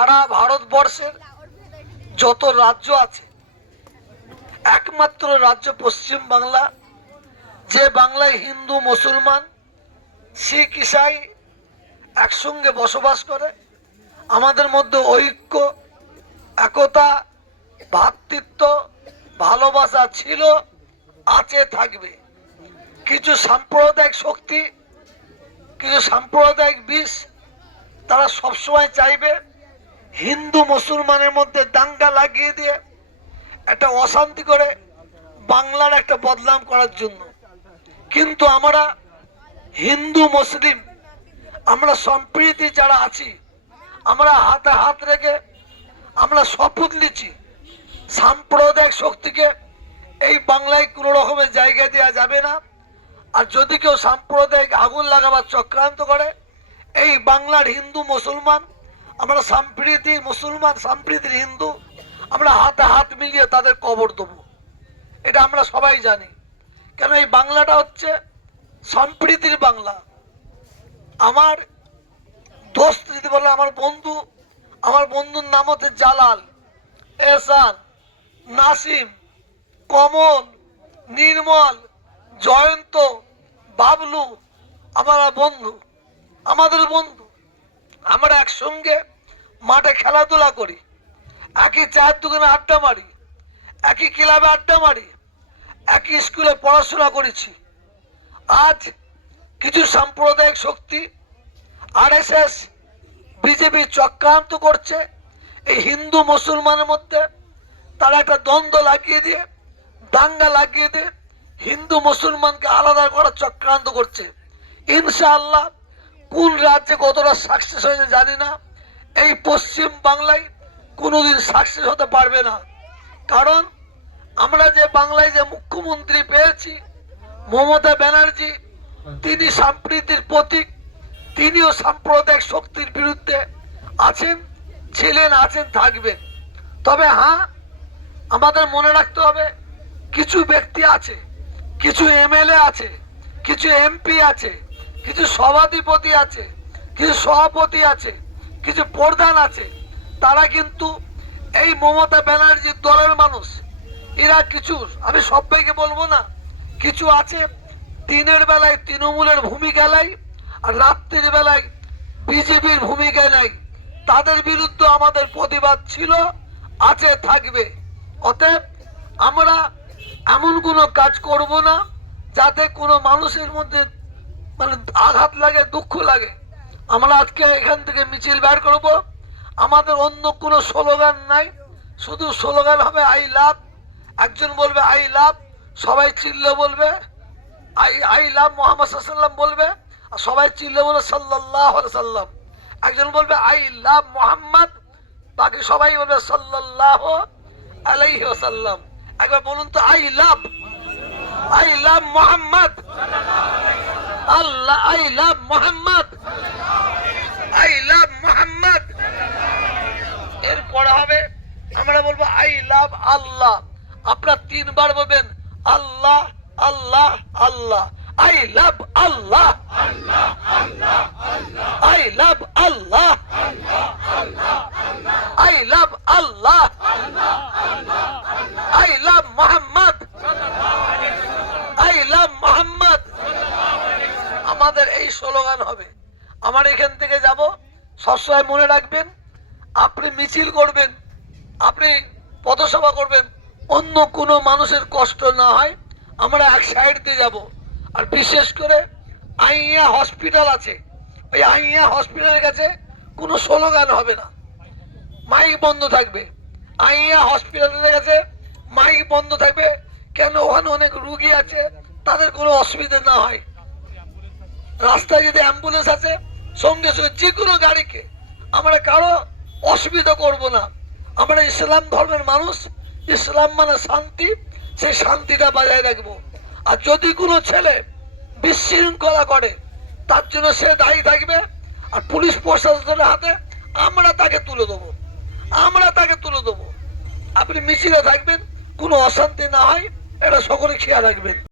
সারা ভারতবর্ষের যত রাজ্য আছে, একমাত্র রাজ্য পশ্চিম বাংলা, যে বাংলায় হিন্দু, মুসলমান, শিখ, ইসাই একসঙ্গে বসবাস করে, আমাদের মধ্যে ঐক্য, একতা ভ্রাতৃত্ব ভালোবাসা ছিল, আছে, থাকবে। কিছু সাম্প্রদায়িক শক্তি, কিছু সাম্প্রদায়িক বিষ তারা সবসময় চাইবে। হিন্দু মুসলমানের মধ্যে দাঙ্গা লাগিয়ে দিয়ে একটা অশান্তি করে বাংলার একটা বদনাম করার জন্য। কিন্তু আমরা হিন্দু, মুসলিম, আমরা সম্প্রীতি যারা আছি, আমরা হাতে হাত রেখে আমরা শপথ নিচ্ছি, সাম্প্রদায়িক শক্তিকে এই বাংলায় কোনো রকমের জায়গা দেওয়া যাবে না। আর যদি কেউ সাম্প্রদায়িক আগুন লাগাবার চক্রান্ত করে, এই বাংলার হিন্দু, মুসলমান আমরা সম্প্রীতির মুসলমান সম্প্রীতির হিন্দু, আমরা হাতে হাত মিলিয়ে তাদের কবর দেবো। এটা আমরা সবাই জানি। কেন এই বাংলাটা হচ্ছে সম্প্রীতির বাংলা? আমার দোস্ত যদি বলে, আমার বন্ধু, আমার বন্ধুর নাম হচ্ছে জালাল, এহসান, নাসিম, কমল, নির্মল, জয়ন্ত, বাবলু, আমার বন্ধু, আমাদের বন্ধু। আমরা একসঙ্গে মাঠে খেলাধুলা করি। একই চায়ের দোকানে আড্ডা মারি, একই ক্লাবে আড্ডা মারি, একই স্কুলে পড়াশোনা করেছি। আজ কিছু সাম্প্রদায়িক শক্তি আরএসএস, বিজেপি চক্রান্ত করছে। এই হিন্দু মুসলমানের মধ্যে তারা একটা দ্বন্দ্ব লাগিয়ে দিয়ে, দাঙ্গা লাগিয়ে দিয়ে হিন্দু মুসলমানকে আলাদা করার চক্রান্ত করছে। ইনশাআল্লাহ কোন রাজ্যে কতটা সাকসেস হয়েছে জানি না। এই পশ্চিম বাংলায় কোনোদিন সাকসেস হতে পারবে না। কারণ আমরা যে বাংলায় যে মুখ্যমন্ত্রী পেয়েছি, মমতা ব্যানার্জি, তিনি সম্প্রীতির প্রতীক, তিনিও সাম্প্রদায়িক শক্তির বিরুদ্ধে আছেন, ছিলেন, আছেন, থাকবেন। তবে হ্যাঁ আমাদের মনে রাখতে হবে, কিছু ব্যক্তি আছে, কিছু এমএলএ আছে, কিছু এমপি আছে, কিছু সভাধিপতি আছে, কিছু সভাপতি আছে কিছু প্রধান আছে, তারা কিন্তু এই মমতা ব্যানার্জির দলের মানুষ। এরা কিছু, আমি সবাইকে বলব না, কিছু আছে, দিনের বেলায় তৃণমূলের ভূমিকা নেয় আর রাত্রির বেলায় বিজেপির ভূমিকা নেয় তাদের বিরুদ্ধে আমাদের প্রতিবাদ ছিল, আছে, থাকবে। অতএব আমরা এমন কোনো কাজ করব না, যাতে কোনো মানুষের মধ্যে মানে আঘাত লাগে, দুঃখ লাগে। আমরা আজকে এখান থেকে মিছিল বের করব। আমাদের অন্য কোনো স্লোগান নাই। শুধু স্লোগান হবে, আই লাভ। একজন বলবে, আই লাভ। সবাই চিল্লে বলবে, আই আই লাভ। মোহাম্মদ সাল্লাম বলবে, আর সবাই চিল্লে বলবে সাল্লাহ সাল্লাম একজন বলবে, আই লাভ মোহাম্মদ। বাকি সবাই বলবে সাল্লাহ আলাইহি সাল্লাম একবার বলুন তো, I love. I love Muhammad. Allah I love Muhammad. I love Muhammad. এরপরে হবে আমরা বলব আই লাভ আল্লাহ। আপনার তিনবার বলবেন Allah Allah Allah. I love Allah I love Allah I love Allah I love Muhammad I love Muhammad আমাদের এই slogan হবে। আমার এখান থেকে যাব, সবসময় মনে রাখবেন, আপনি মিছিল করবেন, আপনি পথসভা করবেন, অন্য কোনো মানুষের কষ্ট না হয়, আমরা এক সাইড দিয়ে যাব। আর বিশেষ করে আইয়া হসপিটাল আছে। ওই আইয়া হসপিটালের কাছে কোনো স্লোগান হবে না। মাইক বন্ধ থাকবে। আইয়া হসপিটালের কাছে মাইক বন্ধ থাকবে। কেন ওখানে অনেক রুগী আছে, তাদের কোনো অসুবিধা না হয়। রাস্তায় যদি অ্যাম্বুলেন্স আছে সঙ্গে সঙ্গে যে কোনো গাড়িকে আমরা কারও অসুবিধা করব না। আমরা ইসলাম ধর্মের মানুষ, ইসলাম মানে শান্তি, সেই শান্তিটা বজায় রাখব। আর যদি কোনো ছেলে বিশৃঙ্খলা করে, তার জন্য সে দায়ী থাকবে, আর পুলিশ প্রশাসনের হাতে আমরা তাকে তুলে দেবো। আমরা তাকে তুলে দেবো। আপনি মিছিলে থাকবেন, কোনো অশান্তি না হয়, এটা সকলে খেয়াল রাখবেন।